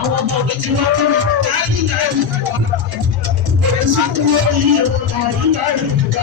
àwọn ọmọ mi ti wá tó láyé láyé ìgbà ìṣàkóso yìí láyé láyé ìgbà.